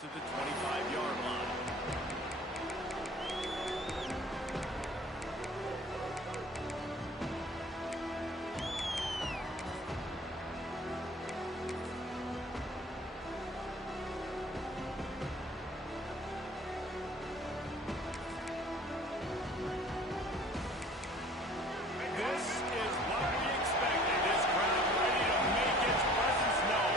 to the 25-yard line. This is what we expected. This crowd ready to make its presence known.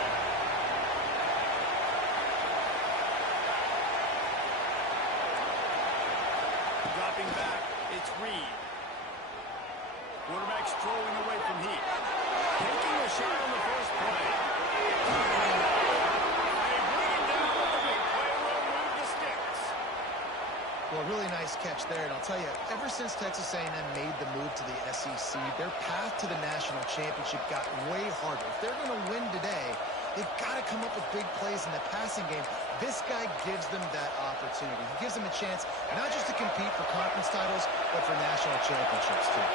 Dropping back, it's Reed. Quarterback strolling away from Heat. Taking a shot on the first play. They bring him down with the big play. Will move the sticks. Well, a really nice catch there, and I'll tell you, ever since Texas A&M made the move to the SEC, their path to the national championship got way harder. If they're going to win today, they've got to come up with big plays in the passing game. This guy gives them that opportunity. He gives them a chance not just to compete for conference titles, but for national championships, too.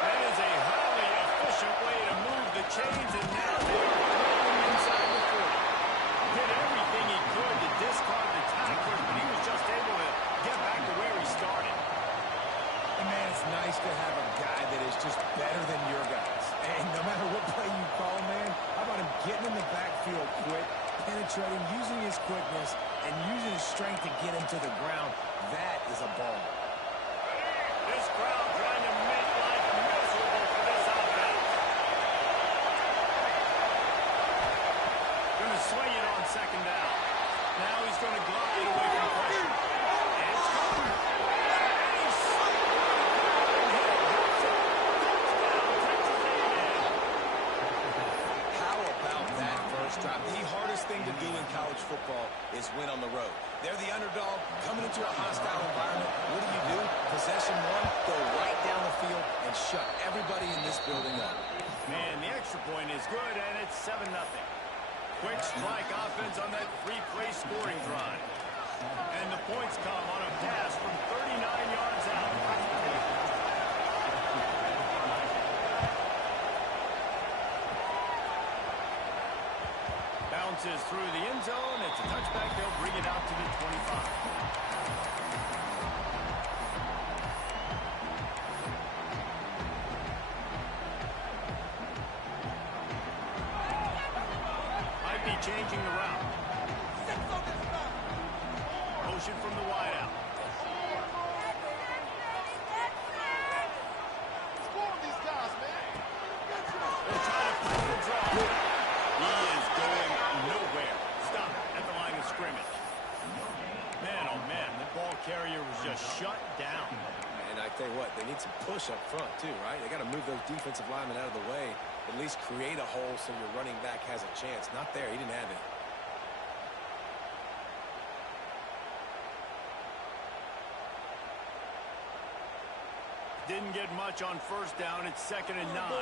That is a highly efficient way to move the chains, and now they are rolling inside the 40. Did everything he could to discard the tacklers, but he was just able to get back to where he started. And man, it's nice to have a guy that is just better than your guys. And no matter what play you call, man, how about him getting in the backfield quick, penetrating, using his quickness, and using his strength to get him to the ground. That is a ball. This crowd trying to make life miserable for this offense. Going to swing it on second down. Now he's going to glide away from pressure. And it's gone. And he's slipped How about that first drive? The hardest thing to do in college football is win on the road. They're the underdog coming into a hostile environment. What do? Possession one, go right down the field and shut everybody in this building up. Man, the extra point is good, and it's 7-0. Quick strike offense on that three-play scoring drive. And the points come on a pass from 39 yards out. Bounces through the end zone. It's a touchback. They'll bring it out to the 25. Changing the route. Motion from the wide out. They'll try to pull the draw. He is going nowhere. Stop at the line of scrimmage. Man, oh man, the ball carrier was just shut down. And I tell you what, they need some push up front too, right? They got to move those defensive linemen out of the way. At least create a hole so your running back has a chance. Not there. He didn't have it. Didn't get much on first down. It's 2nd and 9. A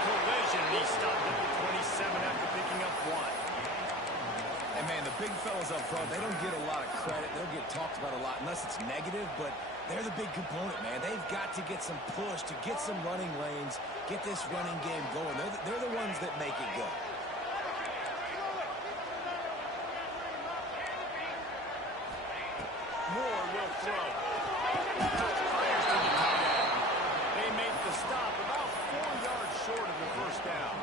collision. He stopped at the 27 after picking up 1. And man, the big fellas up front, they don't get a lot of credit. They'll get talked about a lot unless it's negative, but they're the big component, man. They've got to get some push, to get some running lanes, get this running game going. They're the ones that make it go. Moore will throw. Fires to the tight end. They make the stop about 4 yards short of the first down.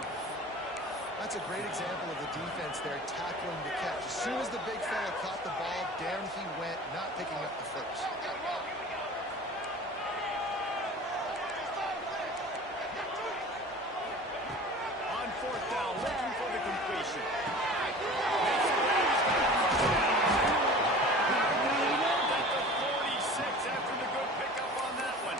That's a great example of the defense there tackling the catch. As soon as the big fella caught the ball, down he went, not picking up the first. On 4th down, looking for the completion. At the 46 after the good pickup on that one.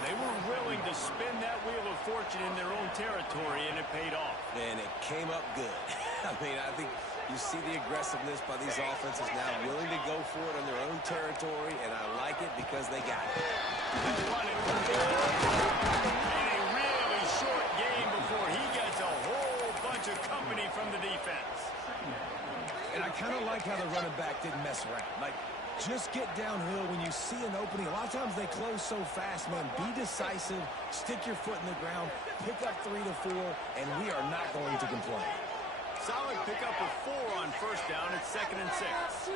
They were willing to spin that wheel of fortune in their own territory, and it paid off. And it came up good. I mean, I think you see the aggressiveness by these offenses now, willing to go for it on their own territory, and I like it because they got it. They'll run it from there. And a really short game before he gets a whole bunch of company from the defense. And I kind of like how the running back didn't mess around. Like, Just get downhill when you see an opening. A lot of times they close so fast, man. Be decisive, stick your foot in the ground, pick up 3 to 4, and we are not going to complain. Solid pickup of 4 on first down. It's 2nd and 6.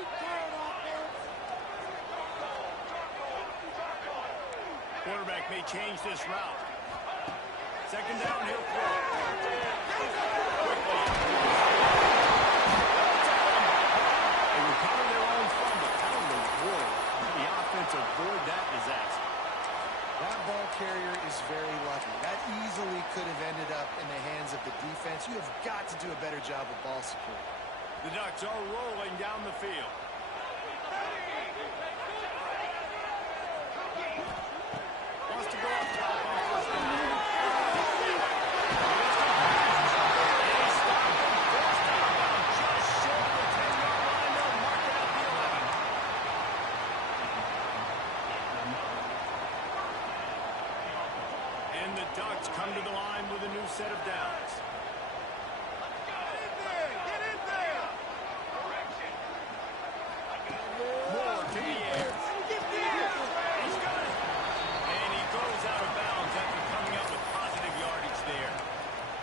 Quarterback may change this route. 2nd down, he'll throw. Quickly. They recover their own fumble. How in the world did the offense avoid that disaster? That ball carrier is very lucky. That easily could have ended up in the hands of the defense. You have got to do a better job of ball security. The Ducks are rolling down the field. Wants to go up top on first down. They stop him. First down, just short of the 10-yard line. They'll mark it at the 11. And the Ducks come to the line with a new set of downs. Moore to the air. He's got it. And he goes out of bounds after coming up with positive yardage there.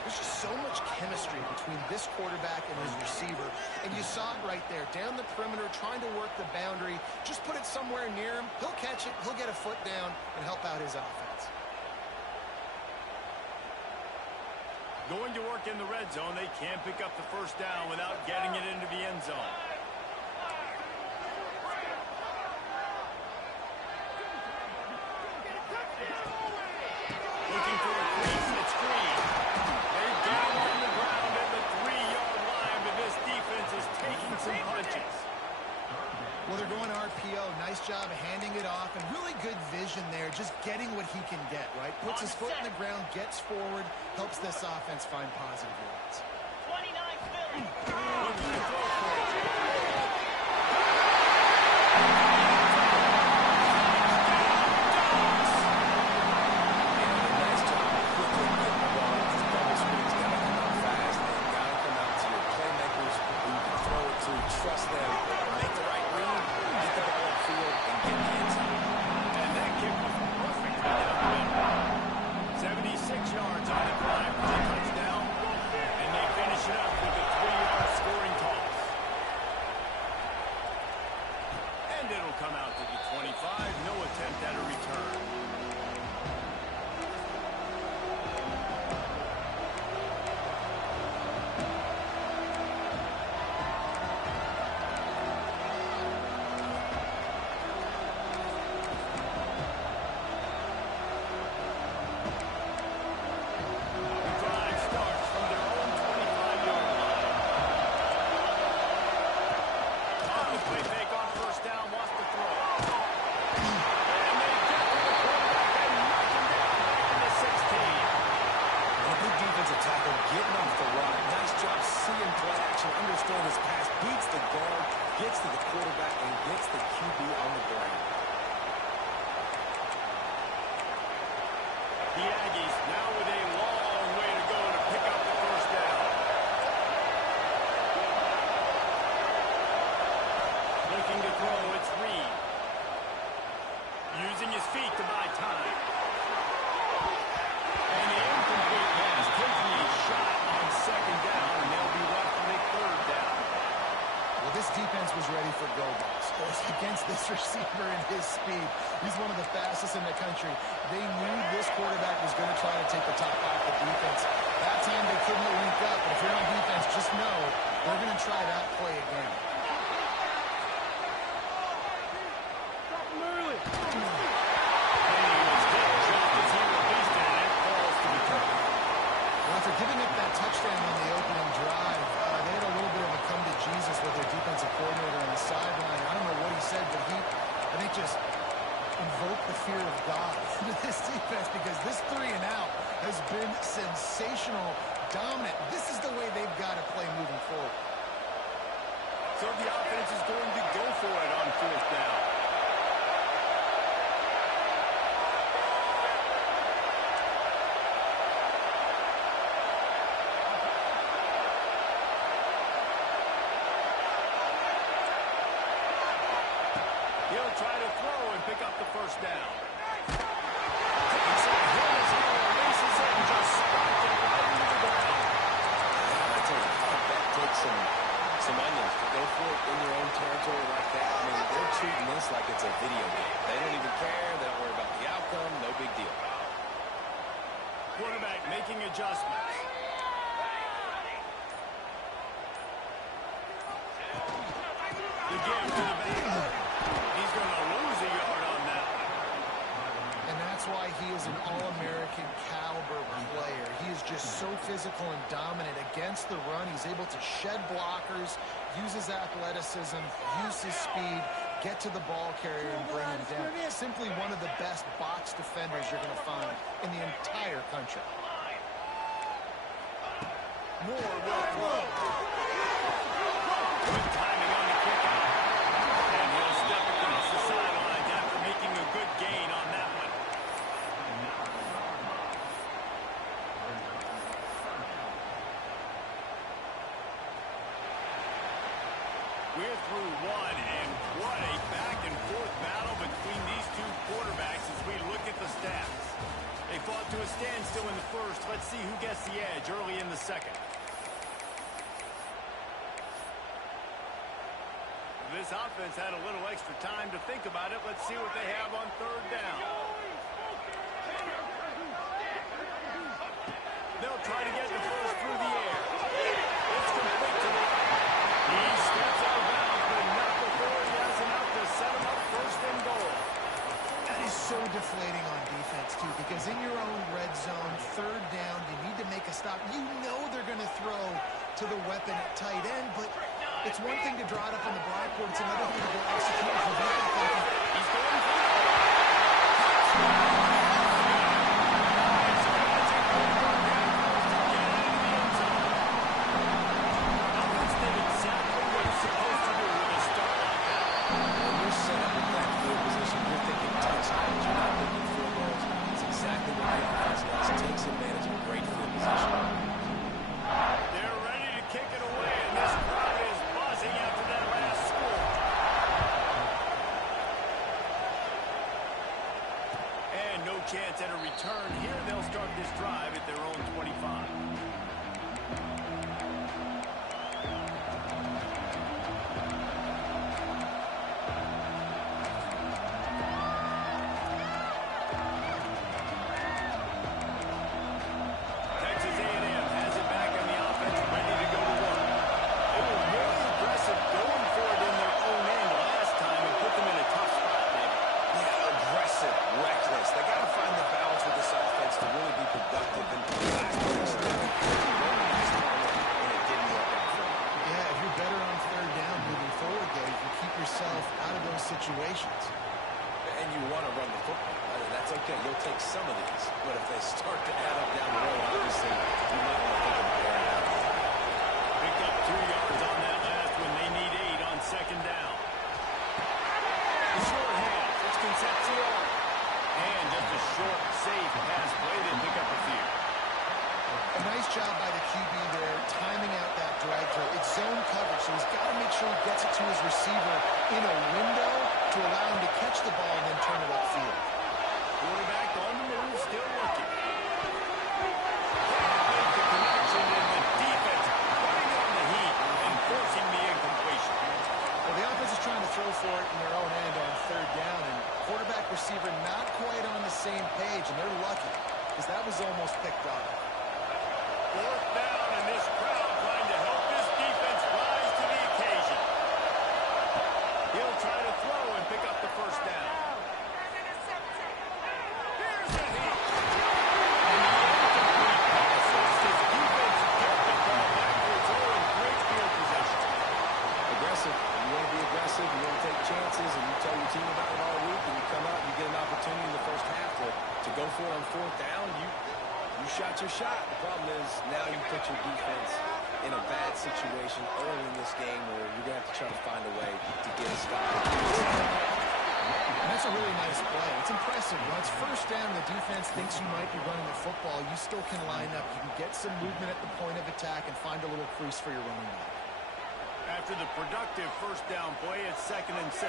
There's just so much chemistry between this quarterback and his receiver. And you saw it right there. Down the perimeter, trying to work the boundary. Just put it somewhere near him. He'll catch it. He'll get a foot down and help out his offense. Going to work in the red zone. They can't pick up the first down without getting it into the end zone. Looking for a crease. It's Green. They get him on the ground at the 3-yard line, but this defense is taking some punches. Well, they're going RPO. Nice job handing it off, and really good vision there, just getting what he can get, right? Puts his foot in the ground, gets forward, helps this offense find positive yards. 29 Philly. Looking to throw for it. Nice job quickly getting the ball out. This double screen's got to come out fast, and got to come out to your playmakers who you can throw it to. Trust them. Make the right read, get the ball upfield, and get the end zone. And that kick was perfect right down the middle. 76 yards on the drive for the touchdown. And they finish it up with a 3-yard scoring toss. And it'll come out to the 25. No attempt at a return. The drive starts from their own 25-yard line. Off the play fake on first down, wants to throw. And they get to the quarterback and knock him down back in the 16. And a good defensive tackle getting off the rock. Nice job seeing play action, understand his pass, beats the guard, gets to the quarterback, and gets the QB on the ground. The Aggies now with a long way to go to pick up the first down. Looking to throw, it's Reed. Using his feet to buy time. And the incomplete pass taking a shot on 2nd down, and they'll be left with a 3rd down. Well, this defense was ready for go balls. Against this receiver and his speed. He's one of the fastest in the country. They knew this quarterback was going to try to take the top off the defense. That time they couldn't link up. But if you're on defense, just know they're going to try that play again. And he was hit just as he released it, and it falls to the turf. Well, after giving up that touchdown on the opening drive, they had a little bit of a come to Jesus with their defensive coordinator on the sideline. I don't know what he said, but I think just invoked the fear of God into this defense, because this 3 and out has been sensational, dominant. He'll try to throw and pick up the first down. Takes a hit as he releases it and just spiked it right into the ground. I tell you, that takes some onions to go for it in your own territory like that. I mean, they're treating this like it's a video game. They don't even care. They don't worry about the outcome. No big deal. Quarterback making adjustments. The give to the back. He's going to lose a yard on that one. And that's why he is an All-American caliber player. He is just so physical and dominant against the run. He's able to shed blockers, use his athleticism, use his speed, get to the ball carrier and bring him down. Simply one of the best box defenders you're going to find in the entire country. Moore will throw. Good timing on the kick out. And he'll step across the sidelines after making a good gain on that one. We're through one, and what a back-and-forth battle between these two quarterbacks as we look at the stats. They fought to a standstill in the first. Let's see who gets the edge early in the second. This offense had a little extra time to think about it. Let's see what they have on third down. They'll try to get the first through the air. It's complete to the right. He steps out of bounds, but not before he has enough to set him up first and goal. That is so deflating on defense, too, because in your own red zone, third down, you need to make a stop. You know they're going to throw to the weapon at tight end, but it's one thing to draw it up on the blackboard. It's another thing to go execute and prevent it. He's going for it. Offense did exactly what it's supposed to do with a start like that. When you're set up in that field position, you're thinking touchdowns. You're not thinking field goals. It's exactly what the offense does. Takes advantage of a great field position. They're ready to kick it away, and this crowd is buzzing after that last score. And no chance at a return here. They'll start this drive at their own 25. Texas A&M has it back on the offense, ready to go to work. They were really aggressive going for it in their own end last time and put them in a tough spot, David. Yeah, aggressive, reckless. They got to find the balance with this offense to really be productive. And last week, and it didn't work out for them. Yeah, if you're better on third down moving forward, though, you can keep yourself out of those situations. And you want to run the football. That's okay. You'll take some of these. But if they start to add up down the road, obviously, you might want to think about airing out. Picked up 2 yards on that last one. They need 8 on second down. The short hands. It's Concepcion. And just a short, safe pass play. They pick up a few. A nice job by the QB there, timing out that drag throw. It's zone coverage, so he's got to make sure he gets it to his receiver in a window to allow him to catch the ball and then turn it upfield. Quarterback on the move, still looking. Make the connection, and the defense putting on the heat and forcing the incompletion. Well, the offense is trying to throw for it in their own end on third down, and quarterback receiver not quite on the same page, and they're lucky because that was almost picked off. Fourth down, and this crowd trying to help this defense rise to the occasion. He'll try to throw and pick up the first down. Here's the heat. And the incomplete pass lets his defense get the ball back for its own great field possession. Aggressive. You want to be aggressive. You want to take chances, and you tell your team about it all week, and you come out and you get an opportunity in the first half to go for it on fourth down. You shot your shot. The problem is now you put your defense in a bad situation early in this game where you're going to have to try to find a way to get a stop. And that's a really nice play. It's impressive. When it's first down and the defense thinks you might be running the football, you still can line up. You can get some movement at the point of attack and find a little crease for your running back. After the productive first down play, it's 2nd and 6.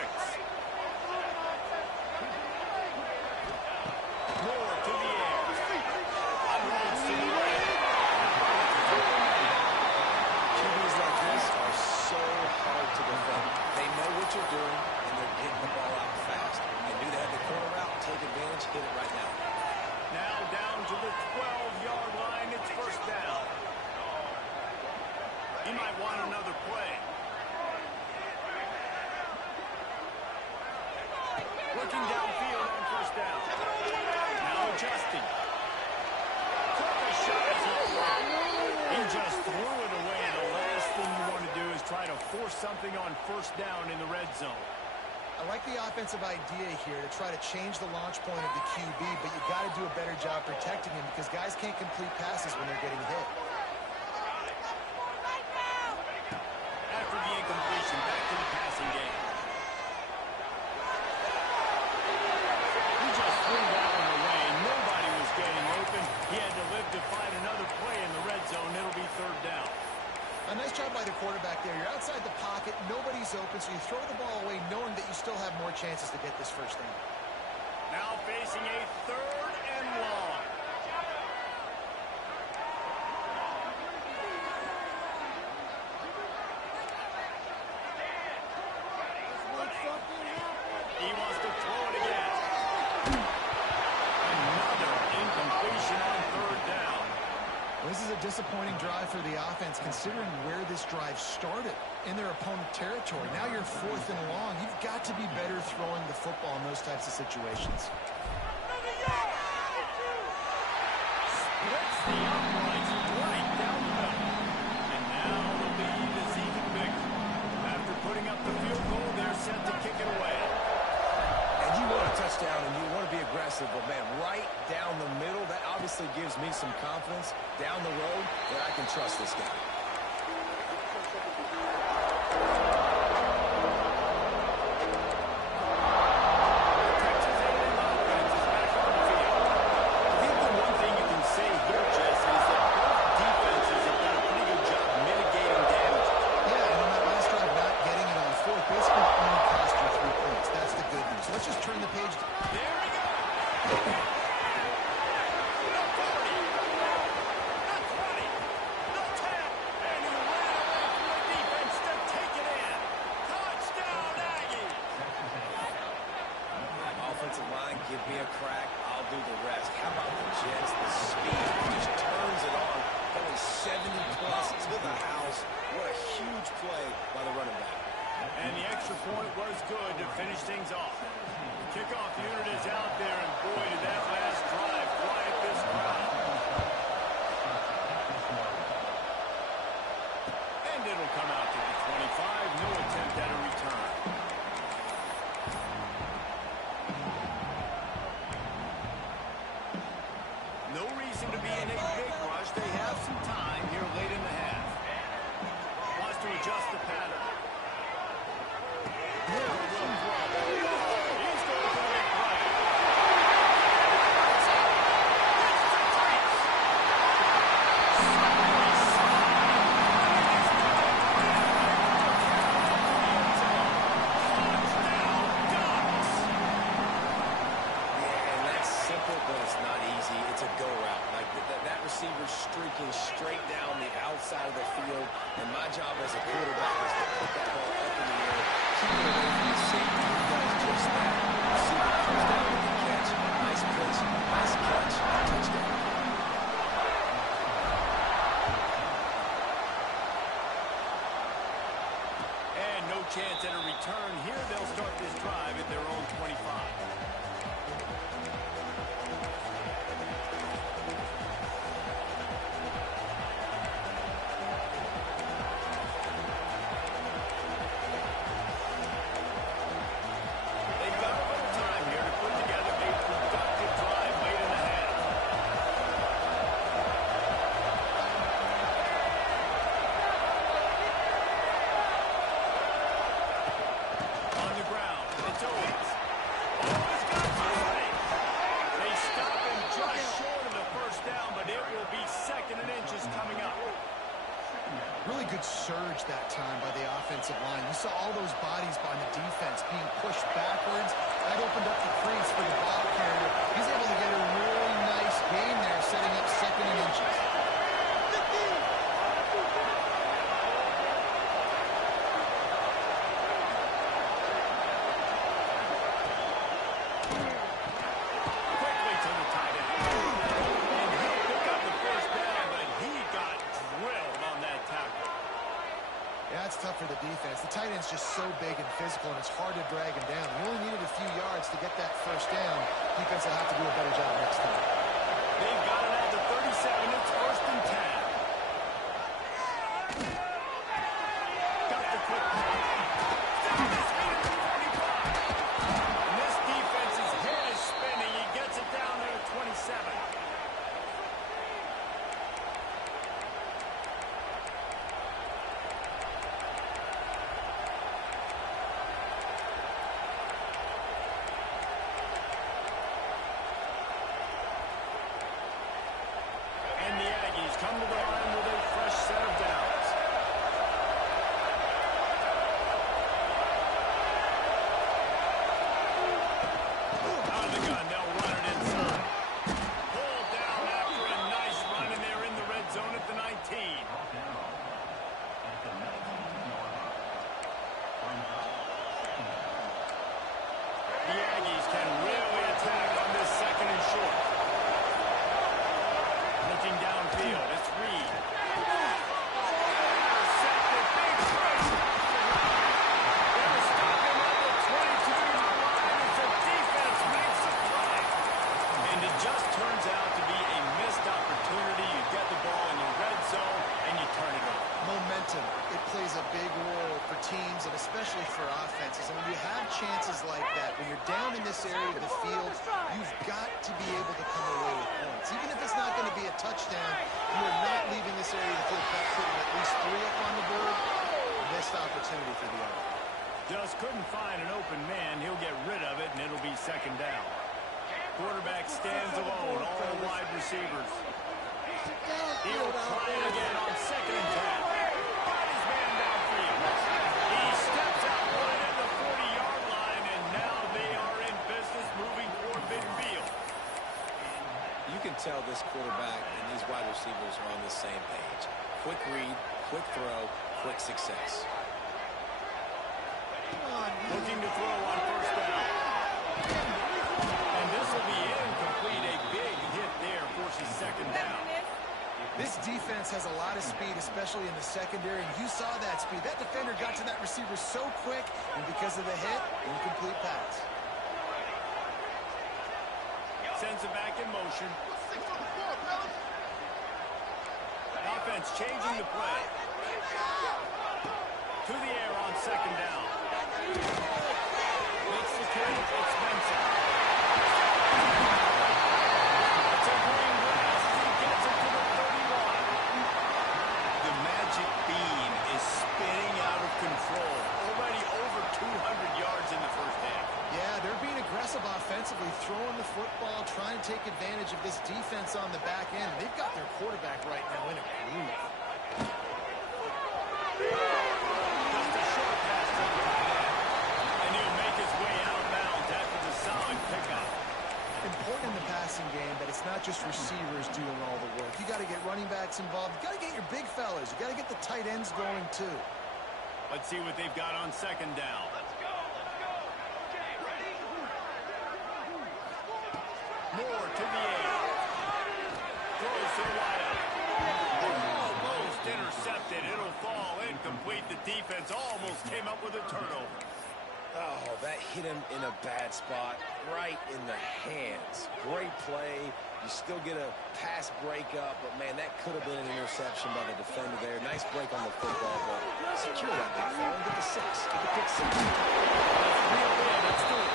might want another play. Looking downfield on first down. Now adjusting. Took a shot as he threw it. He just threw it away. The last thing you want to do is try to force something on first down in the red zone. I like the offensive idea here to try to change the launch point of the QB, but you got to do a better job protecting him because guys can't complete passes when they're getting hit. After the incompletion, back to the passing game. He just threw that one away. Nobody was getting open. He had to live to find another play in the red zone. It'll be third down. A nice job by the quarterback there. You're outside the pocket, nobody's open, so you throw the ball away knowing that you still have more chances to get this first down. Now facing a third and long. He wants to throw it again. Another incompletion on third down. This is a disappointing drive for the offense considering where this drive started in their opponent territory. Now you're fourth and long. You've got to be better throwing the football in those types of situations. Splits the uprights right down the middle. And now the lead is even bigger. After putting up the field goal, they're set to kick it away. And you want a touchdown and you want to be aggressive, but man, right down the middle, that obviously gives me some confidence down the road that I can trust this guy. Give me a crack, I'll do the rest. How about the Jets? The speed just turns it on. Going 70-plus to the house. What a huge play by the running back. And the extra point was good to finish things off. Kickoff unit is out there, and boy, did that last drive quiet this crowd. And it'll come out to the 25. No attempt at a return. No reason to be in a big rush. They have some time here late in the half. Wants to adjust the pattern. He's going for the big play. Receiver streaking straight down the outside of the field, and my job as a quarterback is to put that ball up in the air, keep it away from the safety. He does just that. Receiver comes down with the catch. Nice place, nice catch, touchdown. And no chance at a return here. They'll start this drive at their own 25. Really good surge that time by the offensive line. You saw all those bodies by the defense being pushed backwards. That opened up the crease for the ball carrier. He's able to get a really nice gain there, setting up second and inches. Quickly to the tight end. And he'll pick up the first down, but he got drilled on that tackle. Yeah, it's tough for the defense. The tight end's just so big and physical, and it's hard to drag him down. He only needed a few yards to get that first down. Defense will have to do a better job next time. They've got it at the 37. It's 1st and 10. Got the quick pass. Down his feet at the 45. And this defense's head is spinning. He gets it down there at 27. Come to the line with a fresh set of downs. Out of the gun, they'll run it inside. Pulled down after a nice run, and they're in the red zone at the 19. The Aggies can really attack on this 2nd and short. Looking downfield, it's Reed. Intercepted, big play. They'll stop him at the 22-yard line as the defense makes a play. And it just turns out to be a missed opportunity. You get the ball in the red zone, and you turn it over. Momentum, it plays a big role for teams and especially for offenses. And when you have chances like that, when you're down in this area of the field, you've got to be able to come away with points. Even if it's not going to be a touchdown, you are not leaving this area of the field without putting at least 3 up on the board. Missed opportunity for the other. Just couldn't find an open man. He'll get rid of it, and it'll be 2nd down. Quarterback stands alone, all wide receivers. He'll try it again on 2nd and 10. Got his man downfield. He steps out right at the 40-yard line, and now they are in business moving toward midfield. You can tell this quarterback and these wide receivers are on the same page. Quick read, quick throw, quick success. Looking to throw on 1st down. And this will be incomplete. A big hit there forces 2nd down. This defense has a lot of speed, especially in the secondary, and you saw that speed. That defender got to that receiver so quick, and because of the hit, incomplete pass. Sends it back in motion. Offense changing the play. To the air on 2nd down. Makes the catch. It's Spencer. It's a green grass as he gets it to the 31. The magic beam is spinning out of control. Already over 200 yards in the 1st half. Yeah, they're being aggressive offensively, throwing the football, trying to take advantage of this defense on the back end. They've got their quarterback right now in a groove. Just a short pass to the tight end. And he'll make his way out of bounds after the solid pickup. Important in the passing game that it's not just receivers doing all the work. You got to get running backs involved. You got to get your big fellas. You got to get the tight ends going too. Let's see what they've got on 2nd down. Moore to the air. Throws to the wideout. Almost intercepted. It'll fall incomplete. The defense almost came up with a turnover. Oh, that hit him in a bad spot, right in the hands. Great play. You still get a pass breakup, but, man, that could have been an interception by the defender there. Nice break on the football, but secure that big fella and get the 6. Get the pick 6. Let's reel in. Let's do it.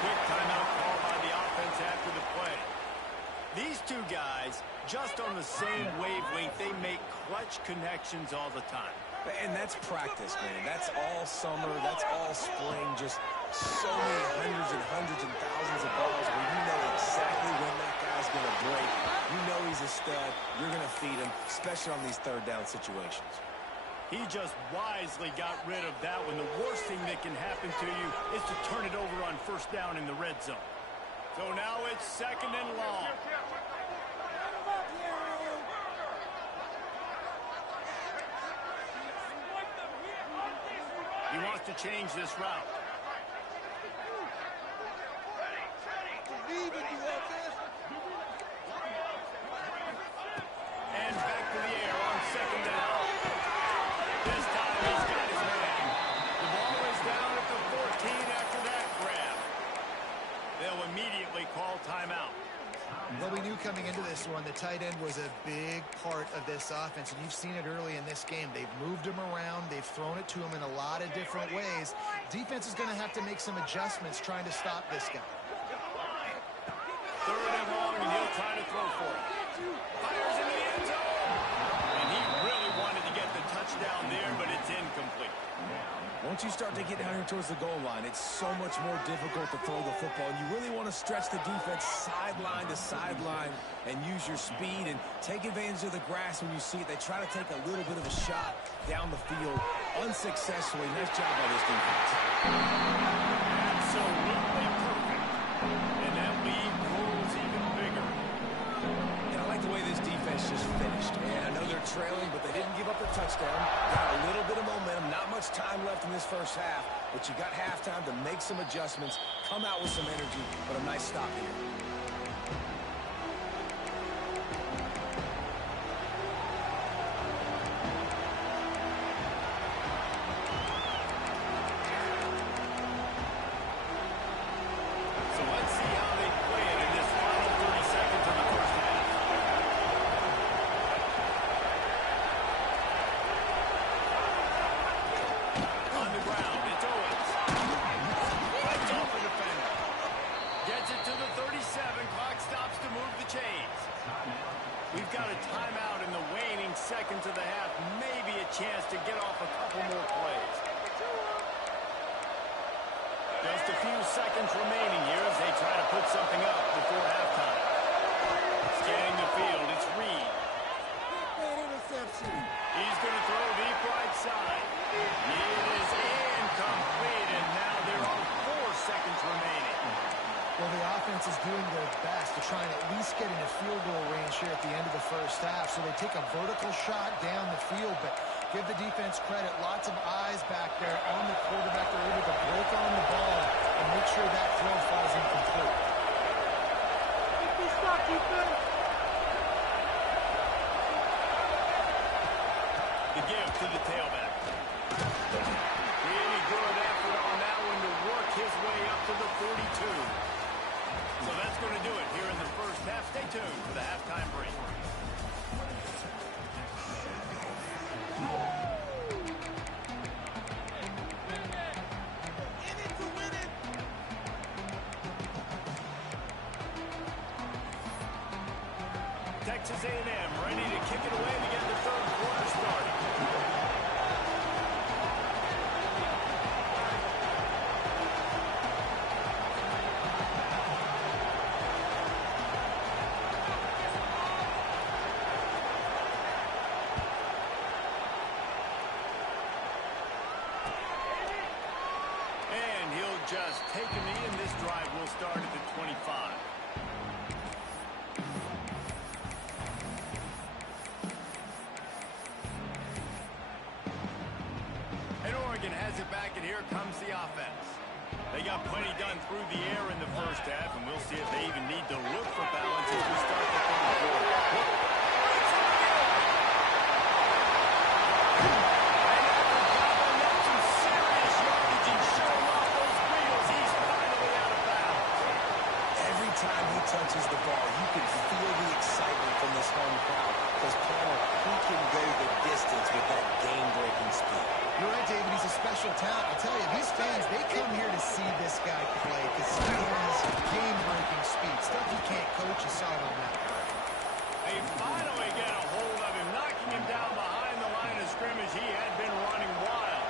Quick timeout call by the offense after the play. These two guys, just on the same wavelength, they make clutch connections all the time. And that's practice, man. That's all summer. That's all spring. Just so many hundreds and thousands of balls where you know exactly when that guy's going to break. You know he's a stud. You're going to feed him, especially on these 3rd down situations. He just wisely got rid of that one. The worst thing that can happen to you is to turn it over on 1st down in the red zone. So now it's 2nd and long. He wants to change this route. And back to the air on 2nd down. This time he's tight end was a big part of this offense, and you've seen it early in this game. They've moved him around. They've thrown it to him in a lot of different ways. Defense is going to have to make some adjustments trying to stop this guy. Third and long, and he'll try to throw for it. Fires into the end zone. And he really wanted to get the touchdown there, but it's incomplete. Once you start to get down here towards the goal line, it's so much more difficult to throw the football. You really want to stretch the defense sideline to sideline and use your speed and take advantage of the grass when you see it. They try to take a little bit of a shot down the field unsuccessfully. Nice job by this defense. Absolutely perfect. And that lead grows even bigger. And I like the way this defense just finished. And I know they're trailing, but they didn't give up the touchdown. Got a little bit of momentum. Not much time left in this first half, but you got halftime to make some adjustments, come out with some energy, but a nice stop here. So let's see how they play it in this final 30 seconds of the first half. On the ground, it's Owens. Fights off the defender. Gets it to the 37. Clock stops to move the chains. We've got a timeout in the waning seconds of the half. Maybe a chance to get off a couple more plays. Just a few seconds remaining here as they try to put something up before halftime. Scanning the field, it's Reed. Interception. He's going to throw deep right side. It is incomplete, and now there are 4 seconds remaining. Well, the offense is doing their best to try and at least get into field goal range here at the end of the first half. So they take a vertical shot down the field, but give the defense credit. Lots of eyes back there on the quarterback. They're able to break on the ball and make sure that throw falls incomplete. The give to the tailback. Really good effort on that one to work his way up to the 42. So that's going to do it here in the first half. Stay tuned for the halftime break. Texas A&M ready to kick it away to get the third quarter started. And he'll just take a knee, and this drive will start at the 25. Has it back, and here comes the offense. They got plenty done through the air in the first half, and we'll see if they even need to look for balance as we start the third quarter. And after some serious yardage and showing off those wheels, he's finally out of bounds. Every time he touches the ball, you can feel the excitement from this home crowd. Because, Palmer, he can go the distance with that game-breaking speed. You're right, David. He's a special talent. I'll tell you, these fans, they come here to see this guy play because he has game-breaking speed. Stuff you can't coach. You saw it on that play. They finally get a hold of him, knocking him down behind the line of scrimmage. He had been running wild.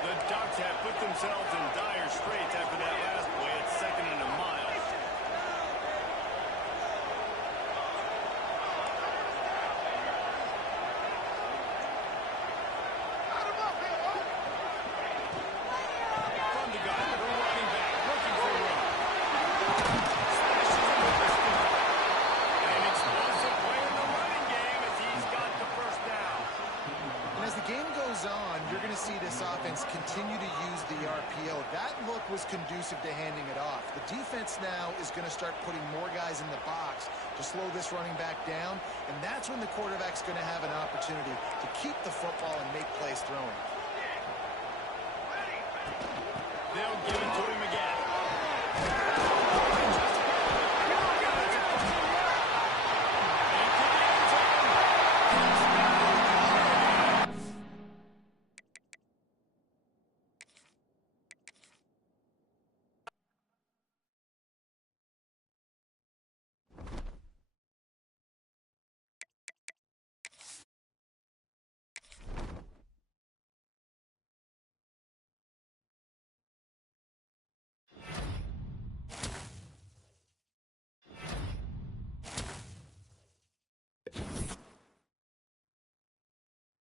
The Ducks have put themselves in dire straits after that last play at 2nd and a mile. Continue to use the RPO. That look was conducive to handing it off. The defense now is going to start putting more guys in the box to slow this running back down, and that's when the quarterback's going to have an opportunity to keep the football and make plays throwing. They'll give it to him again.